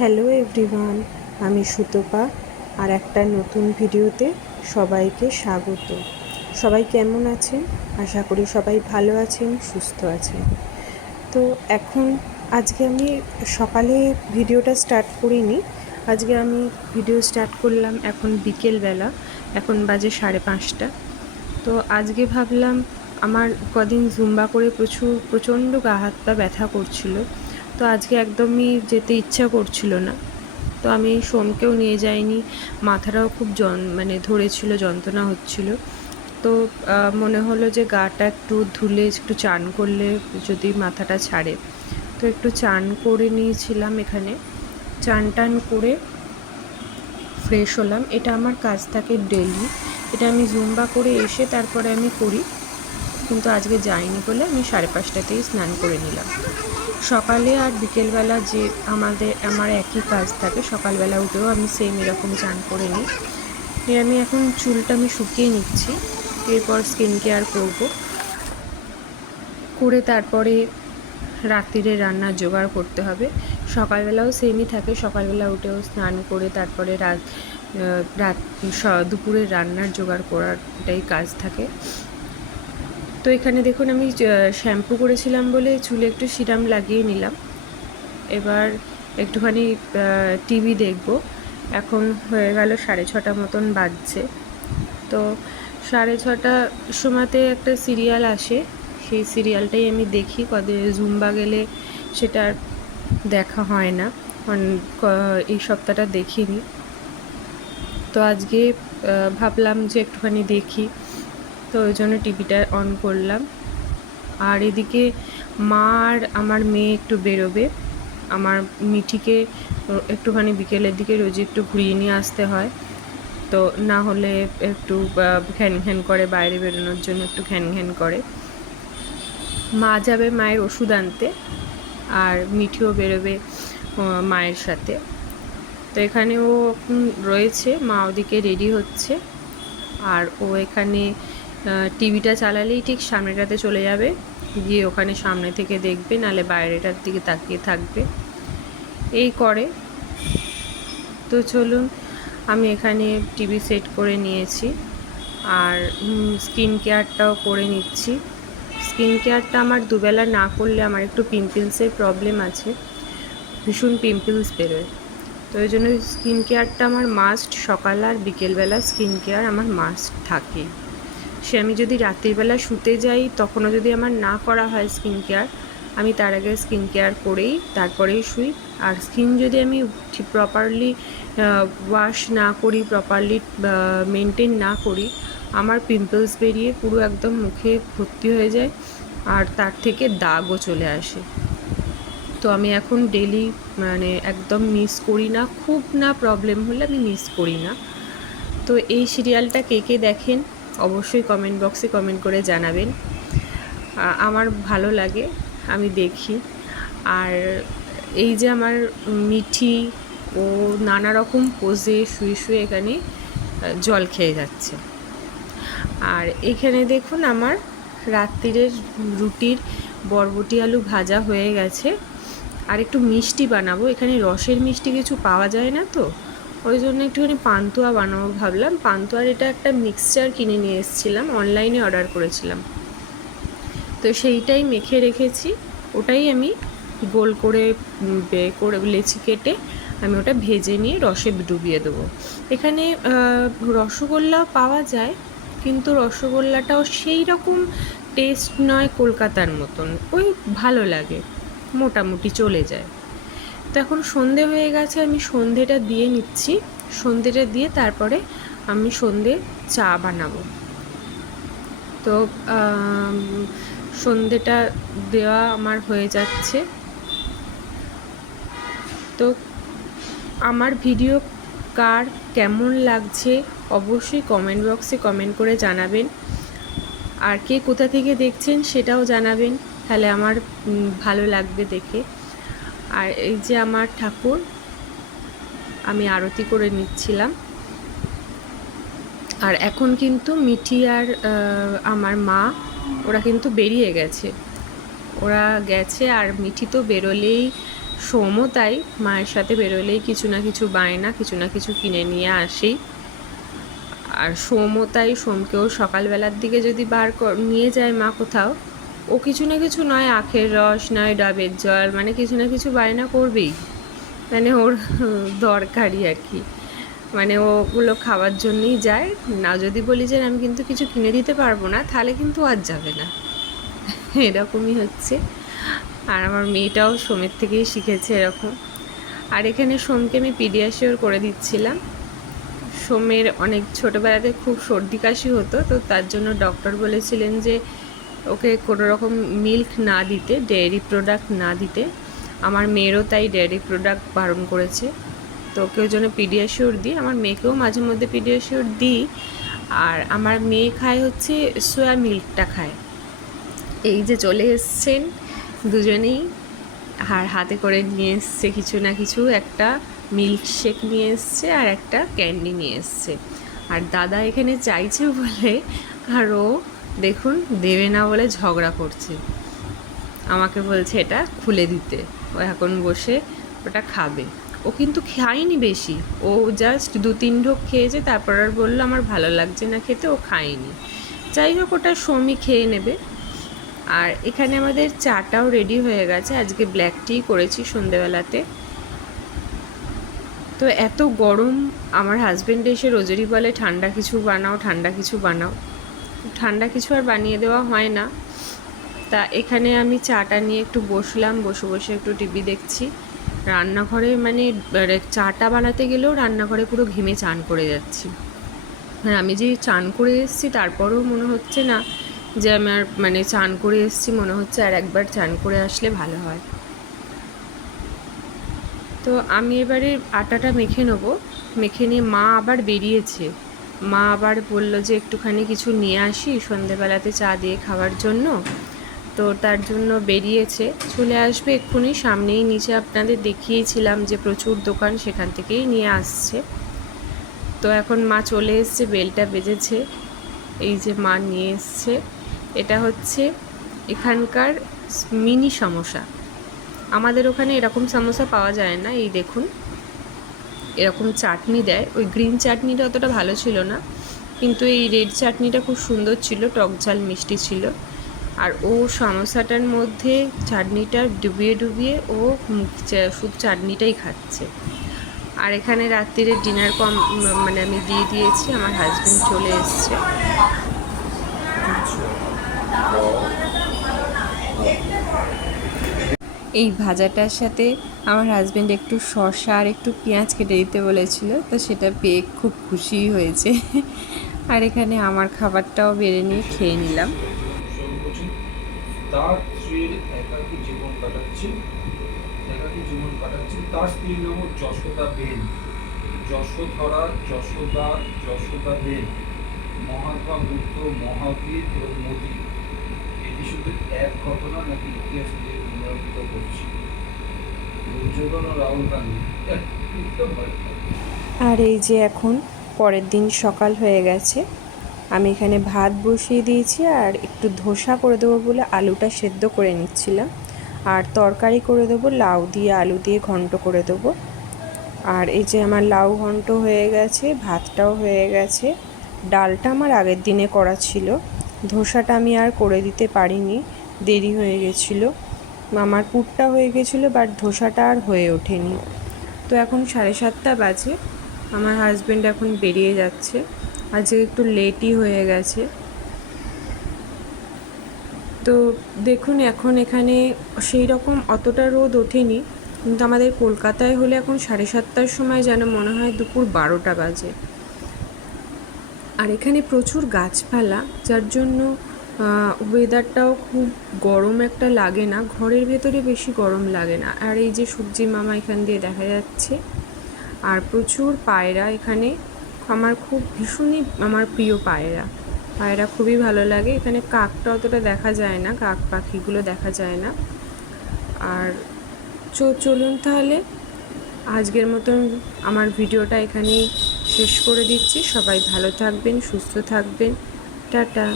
Hello everyone, আমি সুতপা আর একটা নতুন ভিডিওতে সবাইকে স্বাগত। সবাই কেমন আছেন? আশা করি সবাই ভালো আছেন, সুস্থ আছেন। তো এখন আজকে আমি সকালে ভিডিওটা স্টার্ট করিনি। আজকে আমি ভিডিও স্টার্ট করলাম এখন বিকেলবেলা, এখন বাজে সাড়ে পাঁচটা। তো আজকে ভাবলাম আমার কদিন জুম্বা করে প্রচুর, প্রচণ্ড গা হাত পা ব্যথা করছিল। তো আজকে একদমই যেতে ইচ্ছা করছিল না। তো আমি সোমকেও নিয়ে যাইনি। মাথাটাও খুব জন মানে ধরেছিল, যন্ত্রণা হচ্ছিল। তো মনে হলো যে গাটা একটু ধুলে, একটু চান করলে যদি মাথাটা ছাড়ে। তো একটু চান করে নিয়েছিলাম এখানে। চান টান করে ফ্রেশ হলাম। এটা আমার কাজ থাকে ডেলি এটা আমি জুম্বা করে এসে তারপরে আমি করি। কিন্তু আজকে যাইনি বলে আমি সাড়ে পাঁচটাতেই স্নান করে নিলাম। সকালে আর বিকেলবেলা যে আমাদের, আমার একই কাজ থাকে, সকালবেলা উঠেও আমি সেম এরকম চান করে নিই। এ আমি এখন চুলটা আমি শুকিয়ে নিচ্ছি, এরপর স্কিন কেয়ার করব। করে তারপরে রাত্রিরে রান্নার জোগাড় করতে হবে। সকালবেলাও সেমই থাকে, সকালবেলা উঠেও স্নান করে তারপরে রাত রাত দুপুরে রান্নার জোগাড় করাটাই কাজ থাকে। তো এখানে দেখুন আমি শ্যাম্পু করেছিলাম বলে চুলে একটু সিরাম লাগিয়ে নিলাম। এবার একটুখানি টিভি দেখব। এখন হয়ে গেল সাড়ে ছটা মতন বাজছে। তো সাড়ে ছটা সময়তে একটা সিরিয়াল আসে। সেই সিরিয়ালটাই আমি দেখি। কদে জুম্বা গেলে সেটা আর দেখা হয় না। এই সপ্তাহটা দেখিনি। তো আজকে ভাবলাম যে একটুখানি দেখি। তো ওই জন্য টিভিটা অন করলাম। আর এদিকে মা আর আমার মেয়ে একটু বেরোবে। আমার মিঠিকে একটুখানি বিকেলের দিকে রোজই একটু ঘুরিয়ে নিয়ে আসতে হয়। তো না হলে একটু ঘ্যান ঘ্যান করে বাইরে বেরোনোর জন্য একটু ঘ্যান ঘ্যান করে। মা যাবে মায়ের ওষুধ আনতে আর মিঠিও বেরোবে মায়ের সাথে। তো এখানে ও রয়েছে, মা ওদিকে রেডি হচ্ছে। আর ও এখানে টিভিটা চালালেই ঠিক সামনেটাতে চলে যাবে। গিয়ে ওখানে সামনে থেকে দেখবে, নালে বাইরেটার দিকে তাকিয়ে থাকবে। এই করে। তো চলুন, আমি এখানে টিভি সেট করে নিয়েছি। আর স্কিন কেয়ারটাও করে নিচ্ছি। স্কিন কেয়ারটা আমার দুবেলা না করলে আমার একটু পিম্পলসের প্রবলেম আছে। ভীষণ পিম্পলস বেরোয়। তো ওই জন্য স্কিন কেয়ারটা আমার মাস্ট, সকাল আর বিকেলবেলা স্কিন কেয়ার আমার মাস্ট থাকে। সে আমি যদি রাত্রিবেলা শুতে যাই, তখনও যদি আমার না করা হয় স্কিন কেয়ার আমি তার আগে স্কিন কেয়ার করেই তারপরেই শুই। আর স্কিন যদি আমি ঠিক প্রপারলি ওয়াশ না করি প্রপারলি মেনটেন না করি, আমার পিম্পলস বেরিয়ে পুরো একদম মুখে ভর্তি হয়ে যায় আর তার থেকে দাগও চলে আসে। তো আমি এখন ডেলি মানে একদম মিস করি না, খুব না প্রবলেম হলে আমি মিস করি না। তো এই সিরিয়ালটা কে কে দেখেন? অবশ্যই কমেন্ট বক্সে কমেন্ট করে জানাবেন। আমার ভালো লাগে, আমি দেখি। আর এই যে আমার মিঠি, ও নানা রকম পোজে শুয়ে শুয়ে এখানে জল খেয়ে যাচ্ছে। আর এখানে দেখুন আমার রাত্রিরের রুটির বরবটি আলু ভাজা হয়ে গেছে। আর একটু মিষ্টি বানাবো। এখানে রসের মিষ্টি কিছু পাওয়া যায় না তো? ওই জন্য একটুখানি পান্তুয়া বানাবো ভাবলাম। পান্তুয়ার এটা একটা মিক্সচার কিনে নিয়ে এসেছিলাম অনলাইনে অর্ডার করেছিলাম। তো সেইটাই মেখে রেখেছি। ওটাই আমি গোল করে করে লেচি কেটে আমি ওটা ভেজে নিয়ে রসে ডুবিয়ে দেবো। এখানে রসগোল্লা পাওয়া যায়, কিন্তু রসগোল্লাটাও সেই রকম টেস্ট নয় কলকাতার মতন। ওই ভালো লাগে, মোটামুটি চলে যায়। তো এখন সন্ধে হয়ে গেছে, আমি সন্ধেটা দিয়ে নিচ্ছি। সন্ধেটা দিয়ে তারপরে আমি সন্ধে চা বানাবো। তো সন্ধেটা দেওয়া আমার হয়ে যাচ্ছে। তো, আমার ভিডিও কার কেমন লাগছে অবশ্যই কমেন্ট বক্সে কমেন্ট করে জানাবেন। আর কে কোথা থেকে দেখছেন সেটাও জানাবেন। তাহলে আমার ভালো লাগবে দেখে। আর এই যে আমার ঠাকুর, আমি আরতি করে নিচ্ছিলাম। আর এখন কিন্তু মিঠি আর আমার মা, ওরা কিন্তু বেরিয়ে গেছে। ওরা গেছে আর মিঠি তো বেরোলেই সোমও তাই, মায়ের সাথে বেরোলেই কিছু না কিছু বায়না, কিছু না কিছু কিনে নিয়ে আসেই। আর সোমও তাই, সোমকেও সকালবেলার দিকে যদি বার নিয়ে যায় মা কোথাও ও কিছু না কিছু নয়, আখের রস, নয় ডাবের জল মানে কিছু না কিছু বায়না করবেই। মানে ওর দরকারই আর কি। মানে ওগুলো খাওয়ার জন্যই যায়। না যদি বলি যে আমি কিন্তু কিছু কিনে দিতে পারব না, তাহলে কিন্তু আর যাবে না। এরকমই হচ্ছে। আর আমার মেয়েটাও সোমের থেকেই শিখেছে এরকম। আর এখানে সোমকে আমি পিডিয়াশিওর করে দিচ্ছিলাম। সোমের অনেক ছোটোবেলাতে খুব সর্দি কাশি হতো, তো তার জন্য ডক্টর বলেছিলেন যে ওকে কোনো রকম মিল্ক না দিতে ডেয়ারি প্রোডাক্ট না দিতে। আমার মেয়েরও তাই ডেয়ারি প্রোডাক্ট বারণ করেছে। তো ওকে ওই জন্য পিডিয়াশিওর দিই। আমার মেয়েকেও মাঝে মধ্যে পিডিয়াশিওর দিই। আর আমার মেয়ে খায় হচ্ছে সোয়া মিল্কটা খায়। এই যে চলে এসছেন দুজনেই। আর হাতে করে নিয়ে এসছে কিছু না কিছু। একটা মিল্ক শেক নিয়ে এসছে আর একটা ক্যান্ডি নিয়ে এসছে। আর দাদা এখানে চাইছে বলে আর ও দেখুন, দেবে না বলে ঝগড়া করছে। আমাকে বলছে, এটা খুলে দিতে। ও এখন বসে ওটা খাবে। ও কিন্তু খায়নি বেশি। ও জাস্ট দু তিন ঢোক খেয়েছে, তারপর আর বলল, আমার ভালো লাগছে না খেতে। ও খায়নি। যাই হোক, ওটা সমি খেয়ে নেবে। আর এখানে আমাদের চাটাও রেডি হয়ে গেছে। আজকে ব্ল্যাক টি করেছি সন্ধেবেলাতে। তো এত গরম, আমার হাজব্যান্ড এসে রোজেরই বলে, ঠান্ডা কিছু বানাও, ঠান্ডা কিছু বানাও। ঠান্ডা কিছু আর বানিয়ে দেওয়া হয় না। তা এখানে আমি চাটা নিয়ে একটু বসলাম, বসে বসে একটু টিভি দেখছি। রান্নাঘরে মানে আরে চাটা বানাতে গেলেও রান্নাঘরে পুরো ঘেমে চান করে যাচ্ছি। আর আমি যে চান করে এসেছি তারপরেও মনে হচ্ছে না যে আমার মানে চান করে এসেছি, মনে হচ্ছে আর একবার চান করে আসলে ভালো হয়। তো আমি এবারে আটাটা মেখে নেব। মেখে নিয়ে মা আবার বেরিয়েছে। মা আবার বলল যে একটুখানি কিছু নিয়ে আসি, সন্ধেবেলাতে চা দিয়ে খাওয়ার জন্য। তো তার জন্য বেরিয়েছে। চলে আসবে এক্ষুনি, সামনেই নিচে আপনাদের দেখিয়েছিলাম যে প্রচুর দোকান, সেখান থেকেই নিয়ে আসছে। তো এখন মা চলে এসছে, বেলটা বেজেছে এই যে মা নিয়ে এসছে। এটা হচ্ছে এখানকার মিনি সমোসা। আমাদের ওখানে এরকম সমোসা পাওয়া যায় না, এই দেখুন। এরকম চাটনি দেয়। ওই গ্রিন চাটনিটা অতটা ভালো ছিল না। কিন্তু এই রেড চাটনিটা খুব সুন্দর ছিল, টক ঝাল মিষ্টি ছিল। আর ও সমোসাটার মধ্যে চাটনিটা ডুবিয়ে ডুবিয়ে ও শুধু চাটনিটাই খাচ্ছে। আর এখানে রাত্রিরে ডিনার কম মানে আমি দিয়ে দিয়েছি, আমার হাজবেন্ড চলে এসছে। এই ভাজাটার সাথে আমার হাজব্যান্ড একটু শসা আর একটু পেঁয়াজ কেটে দিতে বলেছিল, তো সেটা পেয়ে খুব খুশি হয়েছে। আর এখানে আমার খাবারটাও বেড়ে নিয়ে খেয়ে নিলাম। তার স্ত্রীর জীবন কাটাচ্ছেন একাকী জীবন কাটাচ্ছেন তার স্ত্রীর নাম যশোদা বেন। যশোধরা, যশোদা যশোদা বেন। মহাত্মা বুদ্ধ, মহাবীর মোদী। এটি শুধু এক ঘটনা নাকি ইতিহাস করছি। দুর্যোধন রাহুল গান্ধী পায়। আর এই যে এখন পরের দিন সকাল হয়ে গেছে, আমি এখানে ভাত বসিয়ে দিয়েছি আর একটু ধোসা করে দেবো বলে আলুটা সেদ্ধ করে নিচ্ছিলাম। আর তরকারি করে দেবো, লাউ দিয়ে আলু দিয়ে ঘন্ট করে দেবো। আর এই যে আমার লাউ ঘন্ট হয়ে গেছে, ভাতটাও হয়ে গেছে। ডালটা আমার আগের দিনে করা ছিল। ধোসাটা আমি আর করে দিতে পারিনি, দেরি হয়ে গেছিল। আমার পুরটা হয়ে গেছিল বাট ধোসাটা আর হয়ে ওঠেনি। তো এখন সাড়ে সাতটা বাজে, আমার হাজব্যান্ড এখন বেরিয়ে যাচ্ছে। আজকে একটু লেটই হয়ে গেছে। তো দেখুন, এখন এখানে সেই রকম অতটা রোদ ওঠেনি, কিন্তু আমাদের কলকাতায় হলে এখন সাড়ে সাতটার সময় যেন মনে হয় দুপুর বারোটা বাজে। আর এখানে প্রচুর গাছপালা, যার জন্য ওয়েদারটাও খুব গরম একটা লাগে না, ঘরের ভেতরে বেশি গরম লাগে না। আর এই যে সবজি মামা এখান দিয়ে দেখা যাচ্ছে, আর প্রচুর পায়রা এখানে। আমার খুব ভীষণই, আমার প্রিয় পায়রা। পায়রা খুবই ভালো লাগে। এখানে কাকটা অতটা দেখা যায় না, কাক পাখিগুলো দেখা যায় না। আর চলুন তাহলে, আজকের মতন আমার ভিডিওটা এখানেই শেষ করে দিচ্ছি। সবাই ভালো থাকবেন, সুস্থ থাকবেন। টাটা।